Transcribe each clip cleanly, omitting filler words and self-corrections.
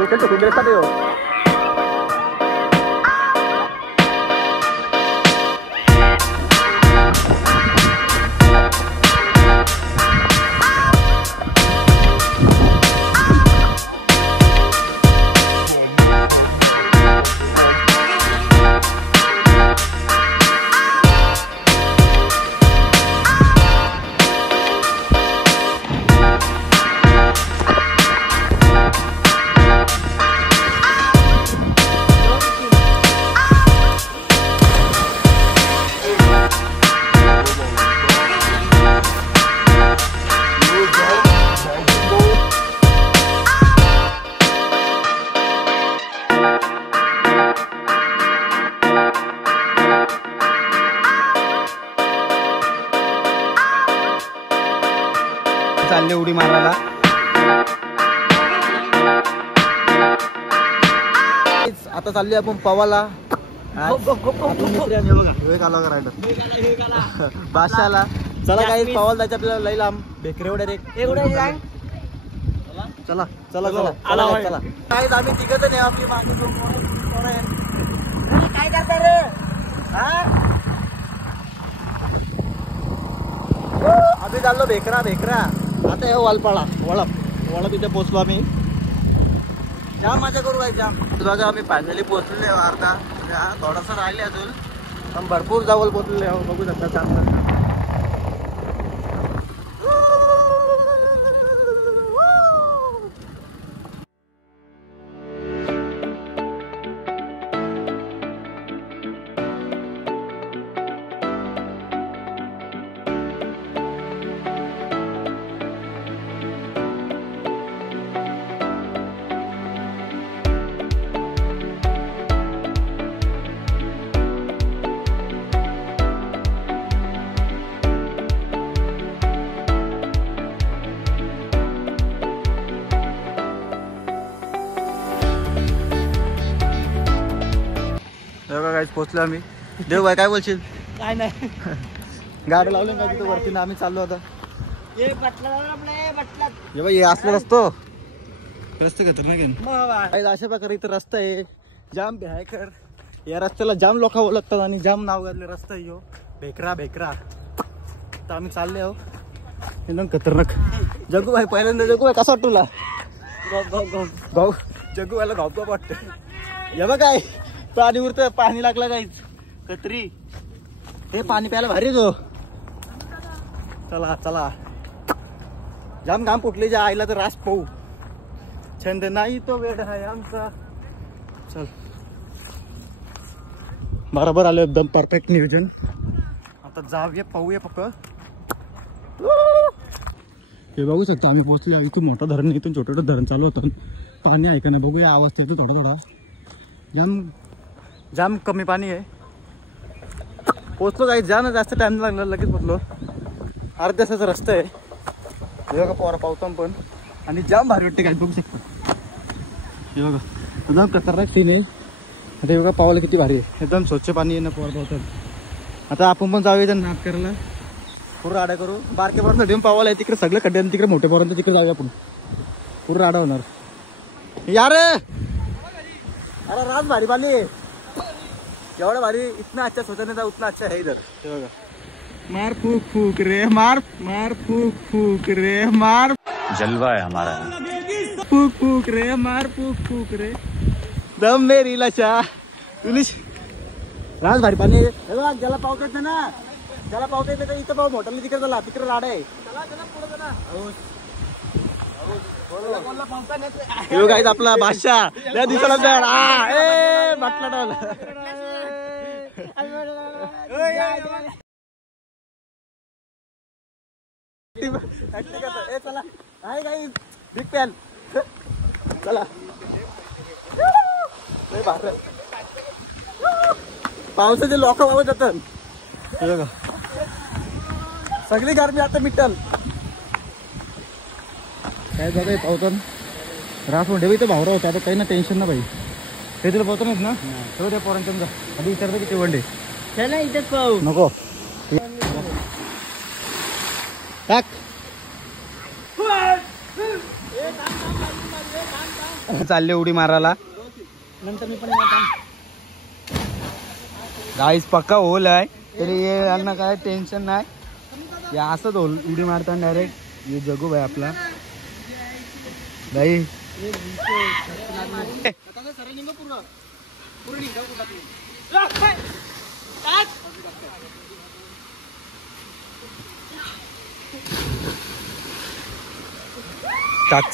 डोक्यात ठोकून दिले साधे हो. चालले उडी मारायला. आता चालले आपण पवाला. बादशाला चला काही पवाल जायचं आपल्याला लई लांब बेकरे डायरेक्ट. चला चला चला चला चला काय आम्ही तिघच नाही आपली मागे काय करता रे. आम्ही चाललो बेकरा बेकरा. आता हे वालपाळा वळप वळप इथे पोहोचलो आम्ही. जाम मजा करू काय जाम. बघा आम्ही फायनली पोहोचलेले अर्धा थोडासा राहिले अजून पण भरपूर जवळ पोहोचलेले आहो. बघू शकता चांगलं. पोहोचलो आम्ही. देव भाई काय बोलशील. काय नाही गाडी लावली का तिथं वरती ना आम्ही चाललो आता. बटला हे असलं रस्तो रस्ते खतरनाक आहे. अशा प्रकारे इथं रस्ता आहे जाम भयंकर. या रस्त्याला जाम लोक ओळखतात आणि जाम नाव घातले रस्ता आहे. बेकरा बेकरा. तर आम्ही चालले आहो एकदम खतरनाक. जगू भाई पहिल्यांदा जगू भाई कसा वाटतो तुला. गाव जगू भाईला गाव वाटत. हे बघ काय पाणी उरत पाणी लागलं काहीच कत्री. हे पाणी प्यायला भारी गो. चला चला जाम घाम फुटले ज्या आईला तर रास पाहू. छंद नाही तो वेळ आहे आमचा. चल बरोबर आलो एकदम परफेक्ट नियोजन. आता जाऊया पाहूया फक्त. हे बघू शकता आम्ही पोहोचले. इथून मोठं धरण इथून छोटं छोटं धरण चालू होतं. पाणी आहे का नाही बघूया. आवाज येतो थोडा थोडा. जाम जाम कमी पाणी आहे. पोचलो काही जा ना जास्त टाइम लागला लगेच पोचलो. अर्ध्या तासाचा रस्ता आहे. हे बघा पोरा पावताम पण आणि जाम भारी वाटते काय बघू शकता. हे बघा एकदम खतरनाक सीन आहे. आता हे बघा पावाला किती भारी आहे. एकदम स्वच्छ पाणी आहे ना पोरा पावतात. आता आपण पण जाऊया नाप करायला. पूर्ण आडा करू. बारक्यापर्यंत देऊन पावाला आहे तिकडे सगळे खड्डे आणि तिकडे मोठ्यापर्यंत तिकडे जाऊया आपण. पूर्ण आडा होणार यार. अरे रात भारी पाणी एवढा भारी. इतना अच्छा सोचा नहीं था उतना अच्छा है इधर. मार फूक फूक रे मार मार फूक फूक रे मार. जलवा है हमारा. फूक फूक रे मार फूक फूक रे दम मेरी लचा. रात भारी पाणी. ज्याला पावत येत ना ज्याला पावत येत तर इथं पाव मोठा तिकडे झाला. तिकडे लाड आहे. गाईज आपला बादशाह त्या दिवसाला म्हटला डावला. चला आहे काही बिग पॅन. चला पावसाचे लोक वावत जातात. सगळी गरमी आता मिटल. काय बघा पावतात रास म्हणते इथं भावरा होता. आता काही ना टेन्शन ना भाई. हे तुला पावतो ना त्या पोरांच्या आधी विचारतो किती वनडे इथेच पाहू नको टाक. चालले उडी मारायला. नंतर मी पण गाईस पक्का होल आहे तरी यांना काय टेन्शन नाही. या असंच होल उडी मारताना डायरेक्ट हे जगू भाई आपला भाई.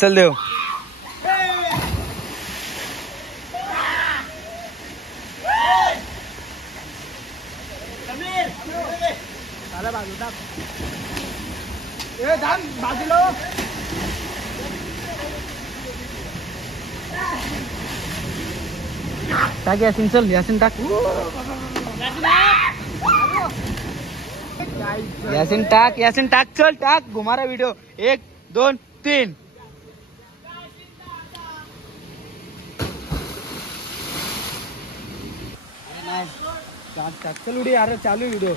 चल देव बाजूला टाक यासिन. चल यासिन टाक. यासिन टाक. यासिन टाक. चल टाक. घुमारा व्हिडिओ 1 2 3. चल उडी. अरे चालू व्हिडिओ.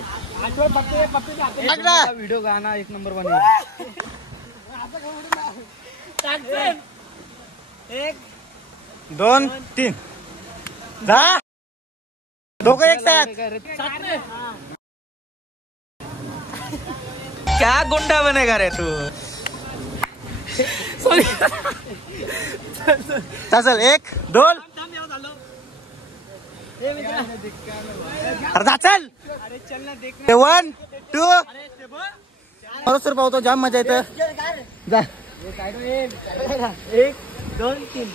व्हिडिओ गाना 1 नंबर बनेगा. 1 2 3 जा. दोघं एक साथ. क्या गुंडा बनेगा रे तू. चल 1 2. अरे जा चल. 1 2. सर पाहतो जाम मजा येतं. जा 1 2 3.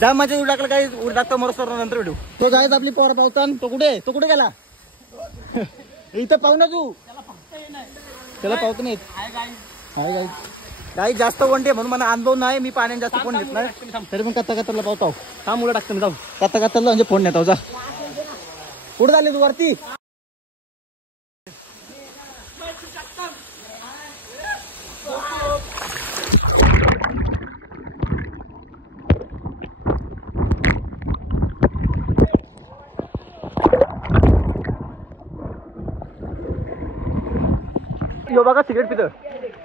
जाम मजा उडी टाकलं काही उडी टाकतो मरो सर नंतर व्हिडिओ. तो जायच आपली पोर पावतान. तो कुठे गेला. इथं पाहू ना तू. त्याला पावतो नाही. हाय काही जास्त वंटे म्हणून मला अनुभव नाही. मी पाण्यात जास्त फोन घेत नाही तरी पण कत्ता कत्तरला पावतो. हा मुलं टाकतो मी. जाऊ कत्ता कत्तरला म्हणजे फोन नेता. जा कुठे झाले तू वरती. यो बघा सिगरेट पितं.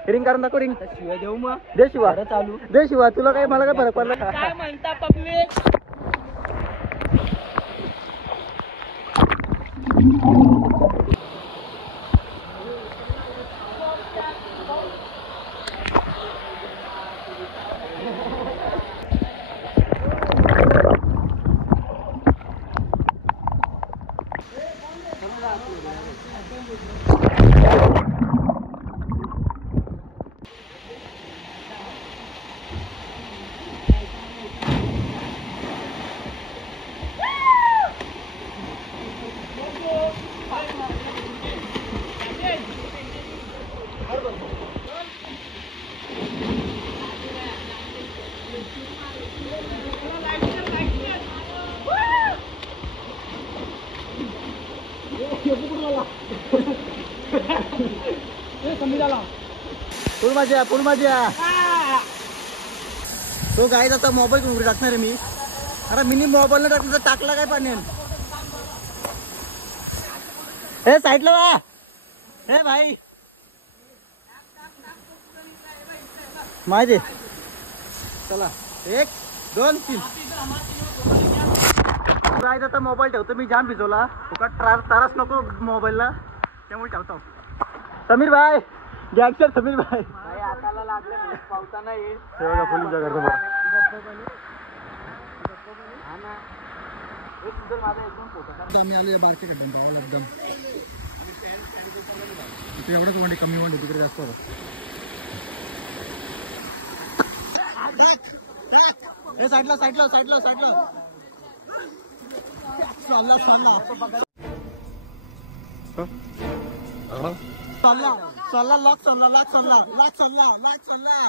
रिंग करून दाखव. रिंग शिवा देऊ मग. दे शिवा. चालू दे शिवा. तुला काय मला काय फरक पडला. काय म्हणता पब्लिक. फुल मजा. तो गाईज आता मोबाईल उघडी टाकणार आहे मी. अरे मिनी मोबाईल टाकलं तर टाकला काय पाण्यात. हे साईडला वा. हे भाई माहिती. चला 1 2 3. गाईज आता मोबाईल ठेवतो मी. जाम भिजवला त्रास नको मोबाईलला त्यामुळे ठेवतो. समीर भाई गँगस्टर समीर भाई. हाताला लागलं पावसाना येईल. पोलीस आम्ही आलो या बारके गावाला एकदम. तिथे एवढंच वंडी कमी वंडी तिकडे जास्त होतं. साईडला साईडला साईडला साईडला. चालला चालला लॉक चालला लॉक चालला लॉक चालला लॉक चालला.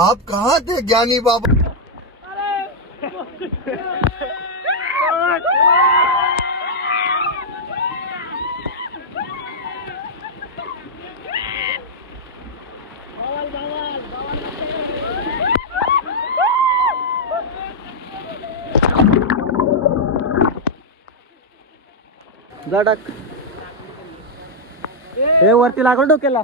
आप कहाँ थे ज्ञानी बाबा? झटक हे वरती लागल डोक्याला.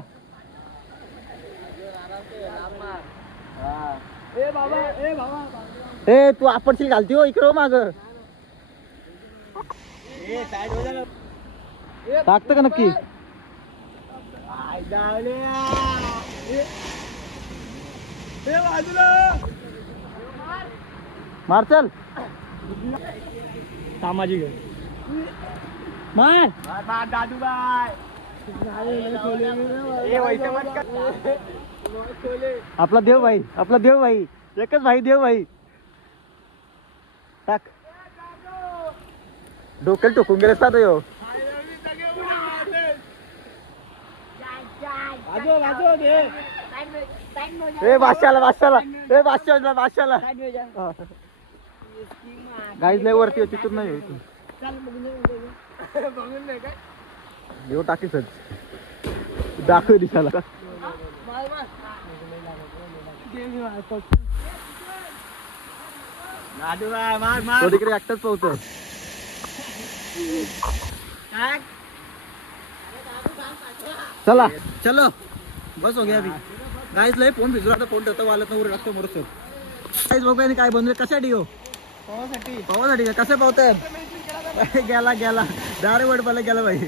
ए तू आपडशील घालती हो इकडे माग टाकत का नक्की? मार चल सामाजिक मार आपला देव भाई, आपला देव भाई, एकच भाई देव भाई. टाक डोक्याला टोकून गेले साधं यो. ए बादशाला बादशाला ए बादशाला बादशाला गाईज लय वरती होती तिथून नाही होती. देव टाकीच दाखव दिसाला. तो तिकडे एकटाच पोहतो. चला चलो बस हो गया अभी. गाईज लय फोन भिजू आता. फोन ठेवता वाला वर लागतो मोर. गाईज बघायला काय बनवलं कशासाठी हो? पावासाठी का कसं पावतात? गेला गेला दारे वडपाला गेला भाई.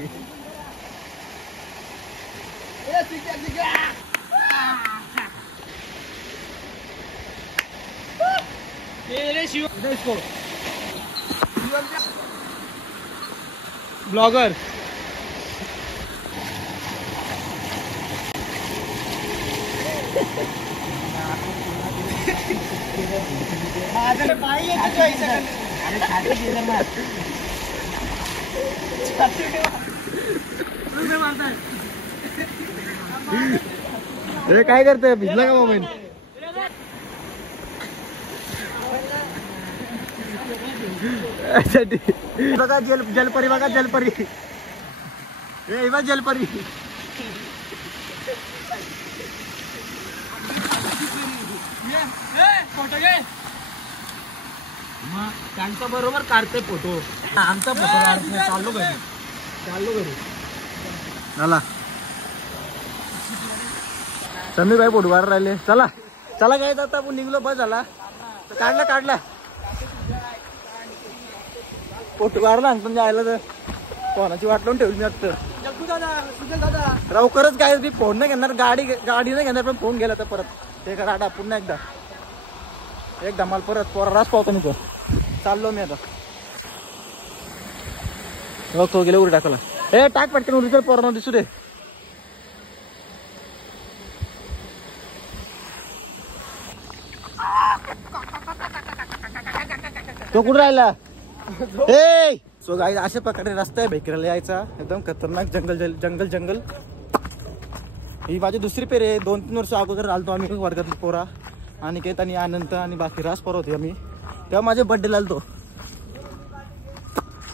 ब्लॉगर काय करतोय? भिजला का मोबाईल? बघा जलपरी बघा जलपरी. हे बघ जलपरी. त्यांचा बरोबर काढते फोटो. आमचा फोटो काढतो. चाललो घरी चला. समीर भाई फोटो काढ राहिले. चला चला काय आता आपण निघलो. बस झाला काढला फोटो काढला. पण जायला तर फोनाची वाट लावून ठेवली मी आता. राव खरंच काय ती फोन नाही घेणार. गाडी नाही घेणार. पण फोन गेला तर परत ते करा पुन्हा एकदा मला परत पोरा रास पावतो मी. तो चाललो मी आता. तो गेले उरी टाकला. हे टाक पटकन उरी तर पोरांना दिसू दे. तो कुठं राहिला? सो गाईज अशा प्रकारे रस्ता आहे भेकराला यायचा. एकदम खतरनाक जंगल. ही माझी दुसरी पेर आहे. 2-3 वर्ष अगोदर आलतो आम्ही वर्गातली पोरा. अनिकेत आणि आनंद आणि बाकी रास पोरं होते आम्ही. तेव्हा माझ्या बर्थडेला आलतो.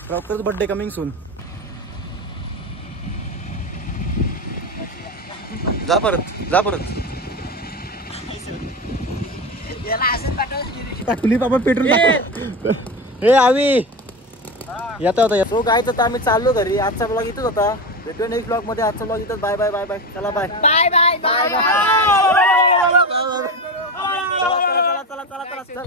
लवकरच बर्थडे कमिंग सून. जा परत टाकली बाबा पेट्रोल. हे आवी येता होता. तो गायचा तर आम्ही चाललो घरी. आजचा ब्लॉग इथंच होता. भेटूया नेक्स्ट ब्लॉग मध्ये. आजचा ब्लॉग इथंच. Bye bye bye bye. चला बाय बाय बाय बाय. चला